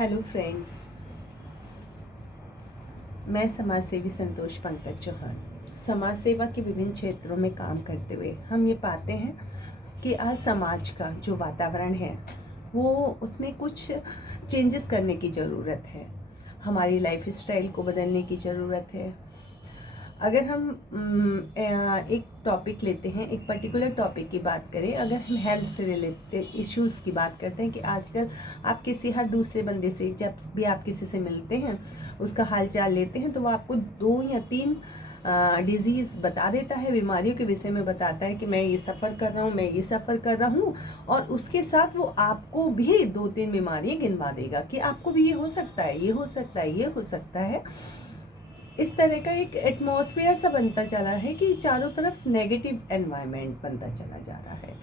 Hello friends, मैं समाज सेवी संतोष पंकज चौहान। समाज सेवा के विभिन्न क्षेत्रों में काम करते हुए हम ये पाते हैं कि आज समाज का जो वातावरण है वो उसमें कुछ चेंजेस करने की ज़रूरत है। हमारी लाइफ स्टाइल को बदलने की ज़रूरत है। अगर हम एक टॉपिक लेते हैं, एक पर्टिकुलर टॉपिक की बात करें, अगर हम हेल्थ से रिलेटेड इश्यूज़ की बात करते हैं कि आजकल आप किसी हर दूसरे बंदे से जब भी आप किसी से मिलते हैं, उसका हालचाल लेते हैं, तो वो आपको 2 या 3 डिजीज़ बता देता है, बीमारियों के विषय में बताता है कि मैं ये सफ़र कर रहा हूँ, मैं ये सफ़र कर रहा हूँ, और उसके साथ वो आपको भी 2-3 बीमारियाँ गिनवा देगा कि आपको भी ये हो सकता है, ये हो सकता है, ये हो सकता है। इस तरह का एक एटमॉस्फेयर सा बनता चला है कि चारों तरफ नेगेटिव एनवायरनमेंट बनता चला जा रहा है।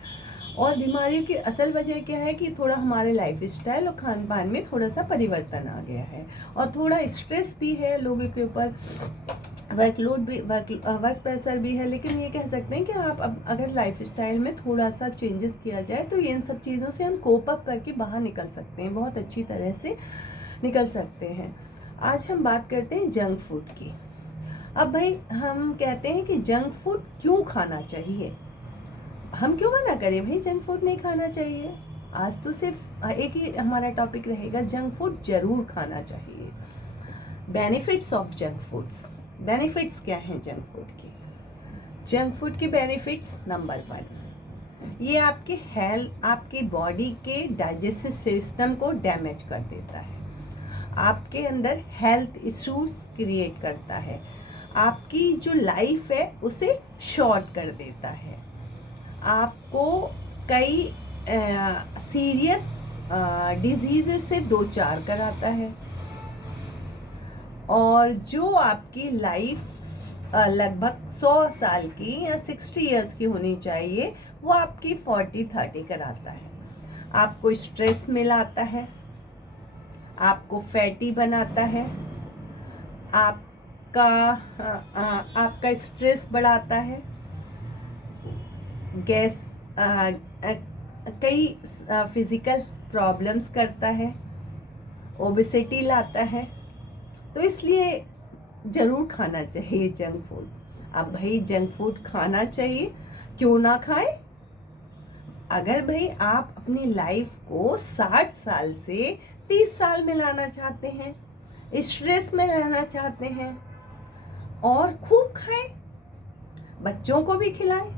और बीमारियों की असल वजह क्या है कि थोड़ा हमारे लाइफ स्टाइल और खान पान में थोड़ा सा परिवर्तन आ गया है, और थोड़ा स्ट्रेस भी है लोगों के ऊपर, वर्कलोड भी, वर्क प्रेशर भी है। लेकिन ये कह सकते हैं कि आप अब अगर लाइफ स्टाइल में थोड़ा सा चेंजेस किया जाए तो इन सब चीज़ों से हम कोप अप करके बाहर निकल सकते हैं, बहुत अच्छी तरह से निकल सकते हैं। आज हम बात करते हैं जंक फूड की। अब भाई, हम कहते हैं कि जंक फूड क्यों खाना चाहिए। हम क्यों मना करें भाई, जंक फूड नहीं खाना चाहिए। आज तो सिर्फ एक ही हमारा टॉपिक रहेगा, जंक फूड जरूर खाना चाहिए। Benefits of junk foods. Benefits क्या हैं जंक फूड के? जंक फूड के बेनिफिट्स, नंबर 1, ये आपके हेल्थ, आपकी बॉडी के डाइजेस्टिव सिस्टम को डैमेज कर देता है, आपके अंदर हेल्थ इश्यूज क्रिएट करता है, आपकी जो लाइफ है उसे शॉर्ट कर देता है, आपको कई सीरियस डिजीज़ से दो चार कराता है, और जो आपकी लाइफ लगभग 100 साल की या 60 इयर्स की होनी चाहिए, वो आपकी 40-30 कराता है। आपको स्ट्रेस मिलाता है, आपको फैटी बनाता है, आपका स्ट्रेस बढ़ाता है, गैस, कई फिजिकल प्रॉब्लम्स करता है, ओबेसिटी लाता है। तो इसलिए ज़रूर खाना चाहिए जंक फूड। अब भाई, जंक फूड खाना चाहिए, क्यों ना खाएं। अगर भाई आप अपनी लाइफ को 60 साल से 30 साल में लाना चाहते हैं, स्ट्रेस में रहना चाहते हैं, और खूब खाएं, बच्चों को भी खिलाएं,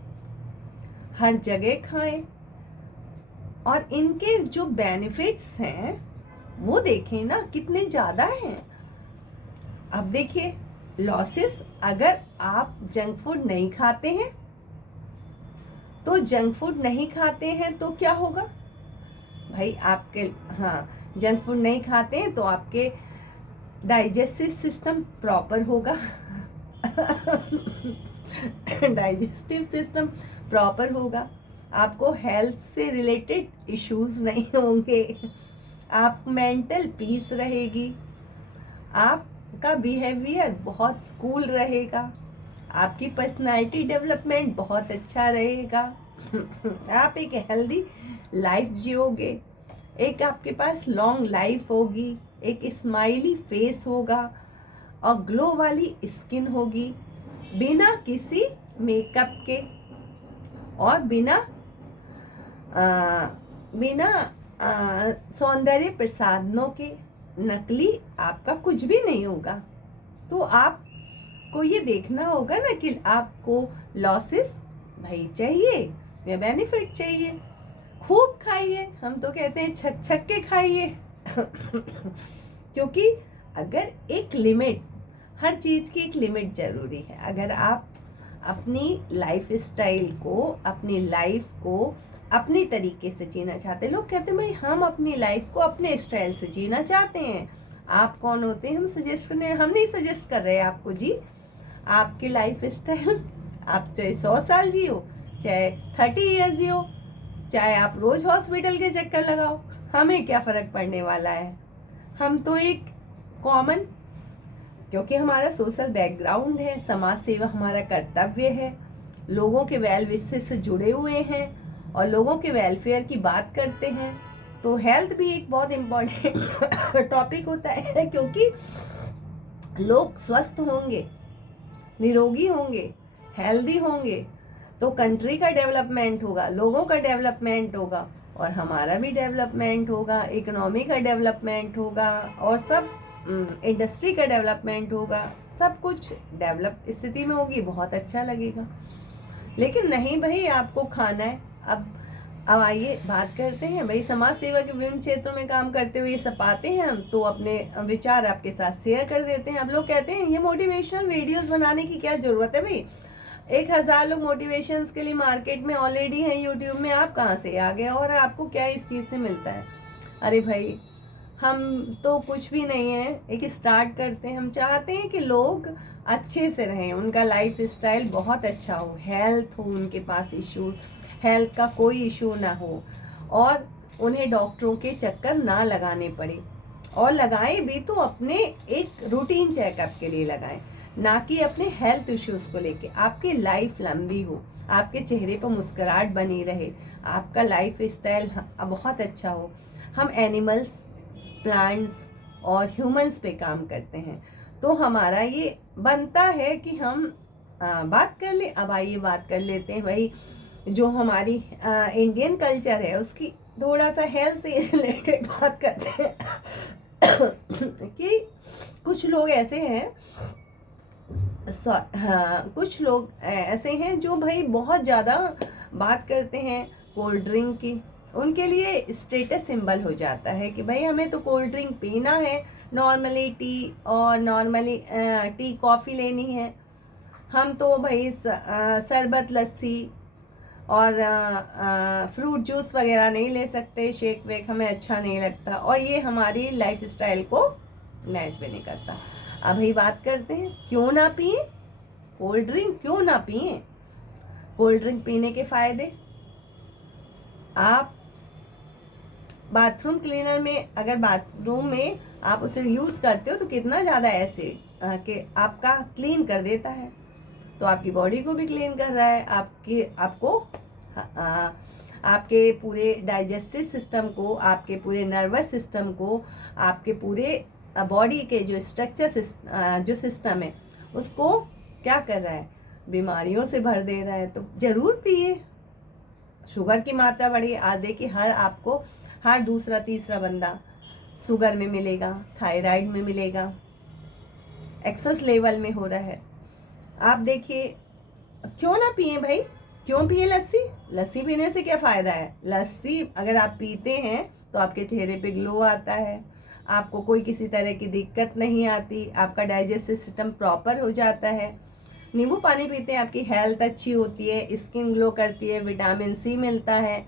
हर जगह खाएं, और इनके जो बेनिफिट्स हैं वो देखें ना कितने ज़्यादा हैं। अब देखिए, लॉसेस, अगर आप जंक फूड नहीं खाते हैं तो जंक फूड नहीं खाते हैं तो क्या होगा भाई आपके, जंक फूड नहीं खाते हैं तो आपके डाइजेस्टिव सिस्टम प्रॉपर होगा डाइजेस्टिव सिस्टम प्रॉपर होगा, आपको हेल्थ से रिलेटेड इश्यूज नहीं होंगे, आप मेंटल पीस रहेगी, आपका बिहेवियर बहुत कूल रहेगा, आपकी पर्सनालिटी डेवलपमेंट बहुत अच्छा रहेगा आप एक हेल्दी लाइफ जियोगे, एक आपके पास लॉन्ग लाइफ होगी, एक स्माइली फेस होगा, और ग्लो वाली स्किन होगी, बिना किसी मेकअप के, और बिना सौंदर्य प्रसाधनों के, नकली आपका कुछ भी नहीं होगा। तो आपको ये देखना होगा ना कि आपको लॉसेस भाई चाहिए या बेनिफिट चाहिए। खूब खाइए, हम तो कहते हैं छक छक के खाइए क्योंकि अगर एक लिमिट, हर चीज़ की एक लिमिट ज़रूरी है। अगर आप अपनी लाइफ स्टाइल को, अपनी लाइफ को अपनी तरीके से जीना चाहते हैं, लोग कहते हैं भाई हम अपनी लाइफ को अपने स्टाइल से जीना चाहते हैं। आप कौन होते हैं हम सजेस्ट करने? हम नहीं सजेस्ट कर रहे हैं आपको जी, आपकी लाइफ स्टाइल, आप चाहे 100 साल जियो, चाहे 30 ईयर्स जियो, चाहे आप रोज हॉस्पिटल के चक्कर लगाओ, हमें क्या फ़र्क पड़ने वाला है। हम तो एक कॉमन, क्योंकि हमारा सोशल बैकग्राउंड है, समाज सेवा हमारा कर्तव्य है, लोगों के वेल विशेस से जुड़े हुए हैं और लोगों के वेलफेयर की बात करते हैं, तो हेल्थ भी एक बहुत इम्पोर्टेंट टॉपिक होता है, क्योंकि लोग स्वस्थ होंगे, निरोगी होंगे, हेल्दी होंगे तो कंट्री का डेवलपमेंट होगा, लोगों का डेवलपमेंट होगा और हमारा भी डेवलपमेंट होगा, इकोनॉमी का डेवलपमेंट होगा और सब इंडस्ट्री का डेवलपमेंट होगा, सब कुछ डेवलप स्थिति में होगी, बहुत अच्छा लगेगा। लेकिन नहीं भाई, आपको खाना है। अब आइए बात करते हैं भाई, समाज सेवा के विभिन्न क्षेत्रों में काम करते हुए ये सब पाते हैं हम, तो अपने विचार आपके साथ शेयर कर देते हैं। अब लोग कहते हैं ये मोटिवेशनल वीडियोस बनाने की क्या ज़रूरत है भाई, 1000 लोग मोटिवेशंस के लिए मार्केट में ऑलरेडी हैं यूट्यूब में, आप कहाँ से आ गए और आपको क्या इस चीज़ से मिलता है। अरे भाई, हम तो कुछ भी नहीं है, एक स्टार्ट करते हैं। हम चाहते हैं कि लोग अच्छे से रहें, उनका लाइफ स्टाइल बहुत अच्छा हो, हेल्थ हो, उनके पास इशू, हेल्थ का कोई इशू ना हो और उन्हें डॉक्टरों के चक्कर ना लगाने पड़े, और लगाएं भी तो अपने एक रूटीन चेकअप के लिए लगाएं, ना कि अपने हेल्थ इश्यूज़ को लेके। आपकी लाइफ लंबी हो, आपके चेहरे पर मुस्कुराहट बनी रहे, आपका लाइफ स्टाइल बहुत अच्छा हो। हम एनिमल्स, प्लांट्स और ह्यूमंस पे काम करते हैं, तो हमारा ये बनता है कि हम बात कर लें। अब आइए बात कर लेते हैं भाई, जो हमारी इंडियन कल्चर है उसकी थोड़ा सा हेल्थ से रिलेटेड बात करते हैं कि कुछ लोग ऐसे हैं, हाँ, कुछ लोग ऐसे हैं जो भाई बहुत ज़्यादा बात करते हैं कोल्ड ड्रिंक की। उनके लिए स्टेटस सिंबल हो जाता है कि भाई हमें तो कोल्ड ड्रिंक पीना है, नॉर्मली टी और नॉर्मली टी कॉफ़ी लेनी है, हम तो भाई शरबत, लस्सी और फ्रूट जूस वगैरह नहीं ले सकते, शेक वेक हमें अच्छा नहीं लगता और ये हमारी लाइफ स्टाइल को मैच भी नहीं करता। अब भाई बात करते हैं, क्यों ना पिए कोल्ड ड्रिंक, क्यों ना पिए कोल्ड ड्रिंक। पीने के फ़ायदे, आप बाथरूम क्लीनर में, अगर बाथरूम में आप उसे यूज़ करते हो तो कितना ज़्यादा एसिड कि आपका क्लीन कर देता है, तो आपकी बॉडी को भी क्लीन कर रहा है, आपको आपके पूरे डाइजेस्टिव सिस्टम को, आपके पूरे नर्वस सिस्टम को, आपके पूरे बॉडी के जो स्ट्रक्चर जो सिस्टम है उसको क्या कर रहा है, बीमारियों से भर दे रहा है। तो ज़रूर पिए। शुगर की मात्रा बढ़ी, आज देखिए आपको हर दूसरा तीसरा बंदा शुगर में मिलेगा, थायराइड में मिलेगा, एक्सेस लेवल में हो रहा है। आप देखिए, क्यों ना पिए भाई, क्यों पिए लस्सी। लस्सी पीने से क्या फ़ायदा है, लस्सी अगर आप पीते हैं तो आपके चेहरे पे ग्लो आता है, आपको कोई किसी तरह की दिक्कत नहीं आती, आपका डाइजेस्टिव सिस्टम प्रॉपर हो जाता है। नींबू पानी पीते हैं, आपकी हेल्थ अच्छी होती है, स्किन ग्लो करती है, विटामिन सी मिलता है।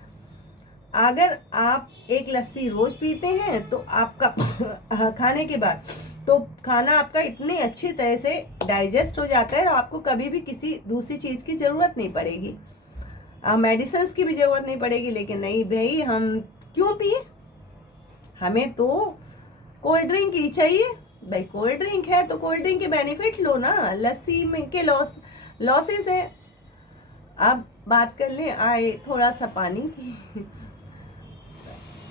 अगर आप एक लस्सी रोज़ पीते हैं तो आपका खाने के बाद तो खाना आपका इतनी अच्छी तरह से डाइजेस्ट हो जाता है और आपको कभी भी किसी दूसरी चीज़ की ज़रूरत नहीं पड़ेगी, मेडिसिन्स की भी ज़रूरत नहीं पड़ेगी। लेकिन नहीं भाई, हम क्यों पिए, हमें तो कोल्ड ड्रिंक ही चाहिए भाई। कोल्ड ड्रिंक है तो कोल्ड ड्रिंक के बेनिफिट लो ना, लस्सी में के लॉसेस है। अब बात कर लें आए थोड़ा सा पानी की।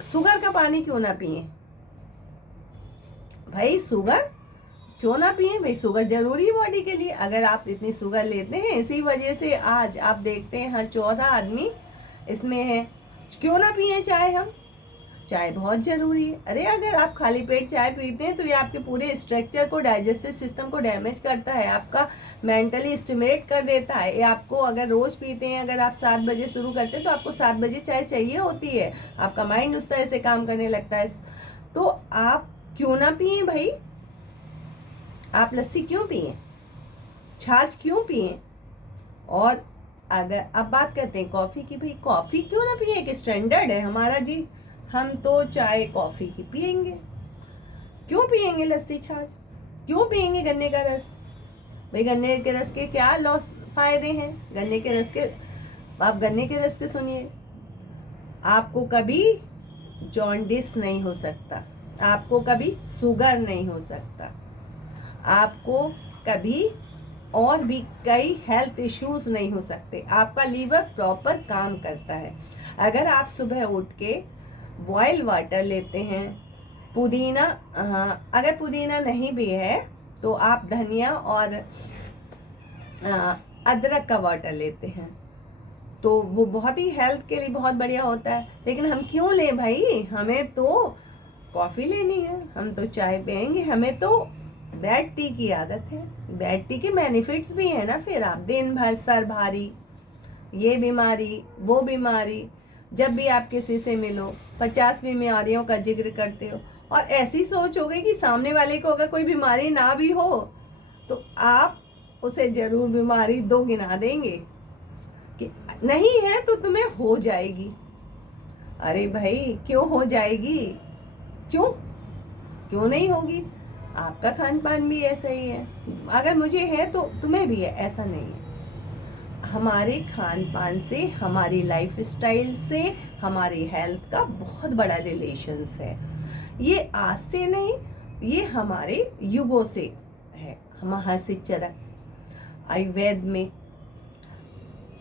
शुगर का पानी क्यों ना पिए भाई, शुगर क्यों ना पिए भाई, शुगर जरूरी है बॉडी के लिए। अगर आप इतनी शुगर लेते हैं, इसी वजह से आज आप देखते हैं हर 14 आदमी इसमें है। क्यों ना पिए चाय, हम चाय बहुत ज़रूरी है। अरे अगर आप खाली पेट चाय पीते हैं तो ये आपके पूरे स्ट्रक्चर को, डाइजेस्टिव सिस्टम को डैमेज करता है, आपका मेंटली स्टिमुलेट कर देता है। ये आपको अगर रोज़ पीते हैं, अगर आप 7 बजे शुरू करते हैं तो आपको 7 बजे चाय चाहिए होती है, आपका माइंड उस तरह से काम करने लगता है। तो आप क्यों ना पिए भाई, आप लस्सी क्यों पिए, छाछ क्यों पिए। और अगर अब बात करते हैं कॉफ़ी की, भाई कॉफ़ी क्यों ना पिए, एक स्टैंडर्ड है हमारा जी, हम तो चाय कॉफ़ी ही पिएंगे। क्यों पिएंगे लस्सी छाछ, क्यों पिएंगे गन्ने का रस भाई। गन्ने के रस के क्या फ़ायदे हैं, गन्ने के रस के, आप गन्ने के रस के सुनिए, आपको कभी जॉन्डिस नहीं हो सकता, आपको कभी शुगर नहीं हो सकता, आपको कभी और भी कई हेल्थ इश्यूज़ नहीं हो सकते, आपका लीवर प्रॉपर काम करता है। अगर आप सुबह उठ के बॉयल वाटर लेते हैं, पुदीना, अगर पुदीना नहीं भी है तो आप धनिया और अदरक का वाटर लेते हैं, तो वो बहुत ही हेल्थ के लिए बहुत बढ़िया होता है। लेकिन हम क्यों लें भाई, हमें तो कॉफ़ी लेनी है, हम तो चाय पियेंगे, हमें तो ब्लैक टी की आदत है। ब्लैक टी के बेनिफिट्स भी हैं ना। फिर आप दिन भर सर भारी, ये बीमारी वो बीमारी, जब भी आप किसी से मिलो 50 बीमारियों का जिक्र करते हो, और ऐसी सोच हो गई कि सामने वाले को अगर कोई बीमारी ना भी हो तो आप उसे ज़रूर बीमारी 2 गिना देंगे कि नहीं है तो तुम्हें हो जाएगी। अरे भाई क्यों हो जाएगी, क्यों क्यों नहीं होगी? आपका खान पान भी ऐसा ही है, अगर मुझे है तो तुम्हें भी है, ऐसा नहीं है। हमारे खान पान से, हमारी लाइफ स्टाइल से, हमारी हेल्थ का बहुत बड़ा रिलेशंस है। ये आज से नहीं, ये हमारे युगों से है। महर्षि चरक आयुर्वेद में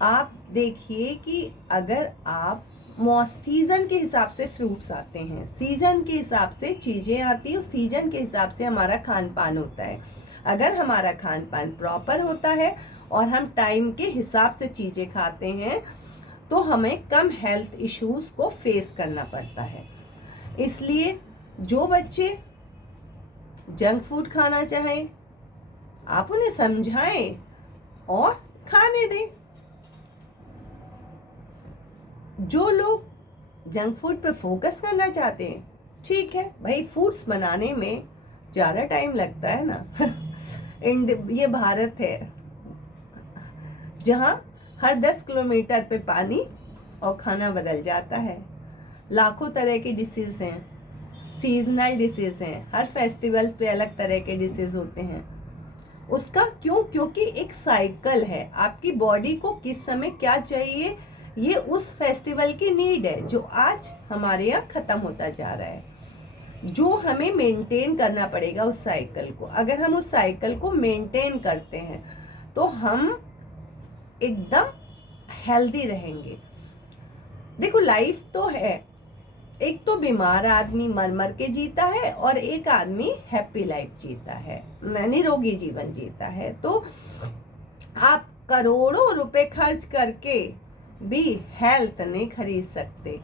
आप देखिए कि अगर आप सीजन के हिसाब से फ्रूट्स आते हैं, सीजन के हिसाब से चीज़ें आती हैं, सीजन के हिसाब से हमारा खान पान होता है। अगर हमारा खान पान प्रॉपर होता है और हम टाइम के हिसाब से चीज़ें खाते हैं तो हमें कम हेल्थ इश्यूज़ को फेस करना पड़ता है। इसलिए जो बच्चे जंक फूड खाना चाहें, आप उन्हें समझाएं और खाने दें। जो लोग जंक फूड पे फोकस करना चाहते हैं, ठीक है भाई, फूड्स बनाने में ज़्यादा टाइम लगता है ना। ये भारत है जहाँ हर 10 किलोमीटर पे पानी और खाना बदल जाता है। लाखों तरह की डिशेज़ हैं, सीजनल डिशेज़ हैं, हर फेस्टिवल पे अलग तरह के डिशेज़ होते हैं। उसका क्यों? क्योंकि एक साइकिल है, आपकी बॉडी को किस समय क्या चाहिए, ये उस फेस्टिवल की नीड है जो आज हमारे यहाँ ख़त्म होता जा रहा है, जो हमें मेंटेन करना पड़ेगा उस साइकिल को। अगर हम उस साइकिल को मेंटेन करते हैं तो हम एकदम हेल्दी रहेंगे। देखो लाइफ तो है, एक तो बीमार आदमी मर मर के जीता है और एक आदमी हैप्पी लाइफ जीता है, निरोगी जीवन जीता है। तो आप करोड़ों रुपए खर्च करके भी हेल्थ नहीं खरीद सकते।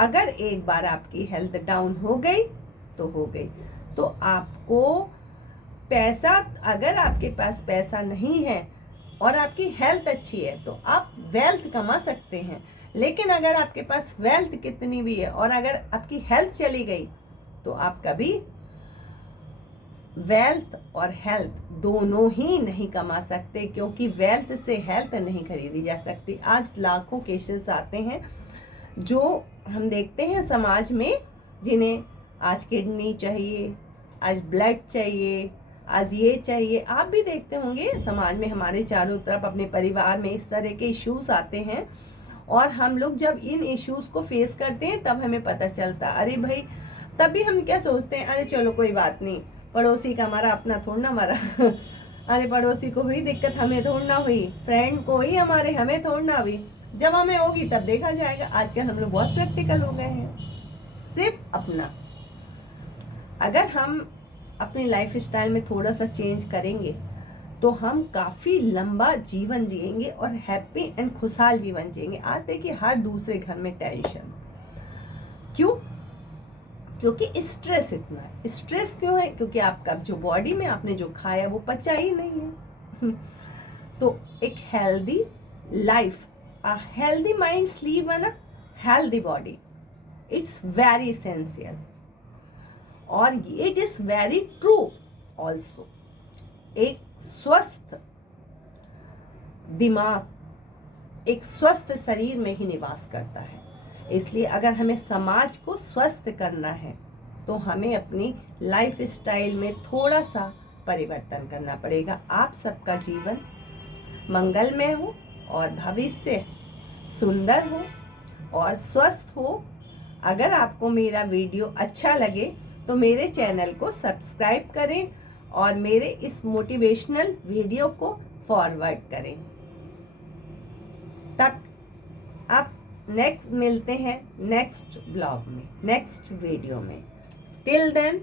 अगर एक बार आपकी हेल्थ डाउन हो गई तो हो गई। तो आपको पैसा, अगर आपके पास पैसा नहीं है और आपकी हेल्थ अच्छी है तो आप वेल्थ कमा सकते हैं। लेकिन अगर आपके पास वेल्थ कितनी भी है और अगर आपकी हेल्थ चली गई तो आप कभी वेल्थ और हेल्थ दोनों ही नहीं कमा सकते, क्योंकि वेल्थ से हेल्थ नहीं खरीदी जा सकती। आज लाखों केसेस आते हैं जो हम देखते हैं समाज में, जिन्हें आज किडनी चाहिए, आज ब्लड चाहिए, आज ये चाहिए। आप भी देखते होंगे समाज में, हमारे चारों तरफ अपने परिवार में इस तरह के इश्यूज आते हैं। और हम लोग जब इन इश्यूज को फेस करते हैं तब हमें पता चलता, अरे भाई, तभी हम क्या सोचते हैं, अरे चलो कोई बात नहीं, पड़ोसी का मरा अपना थोड़ा ना मरा। अरे पड़ोसी को हुई दिक्कत, हमें थोड़ा ना हुई, फ्रेंड को ही हमारे, हमें थोड़ा ना हुई, जब हमें होगी तब देखा जाएगा। आजकल हम लोग बहुत प्रैक्टिकल हो गए हैं, सिर्फ अपना। अगर हम अपनी लाइफ स्टाइल में थोड़ा सा चेंज करेंगे तो हम काफ़ी लंबा जीवन जिएंगे और हैप्पी एंड खुशहाल जीवन जिएंगे। आज देखिए हर दूसरे घर में टेंशन, क्यों? क्योंकि स्ट्रेस इतना है। स्ट्रेस क्यों है? क्योंकि आपका जो बॉडी में आपने जो खाया वो पचा ही नहीं है। तो एक healthy life, a healthy mind sleep on a healthy body, it's very essential और it is very true also। एक स्वस्थ दिमाग एक स्वस्थ शरीर में ही निवास करता है। इसलिए अगर हमें समाज को स्वस्थ करना है तो हमें अपनी लाइफ स्टाइल में थोड़ा सा परिवर्तन करना पड़ेगा। आप सबका जीवन मंगलमय हो और भविष्य सुंदर हो और स्वस्थ हो। अगर आपको मेरा वीडियो अच्छा लगे तो मेरे चैनल को सब्सक्राइब करें और मेरे इस मोटिवेशनल वीडियो को फॉरवर्ड करें। तब आप नेक्स्ट मिलते हैं नेक्स्ट ब्लॉग में, नेक्स्ट वीडियो में। Till then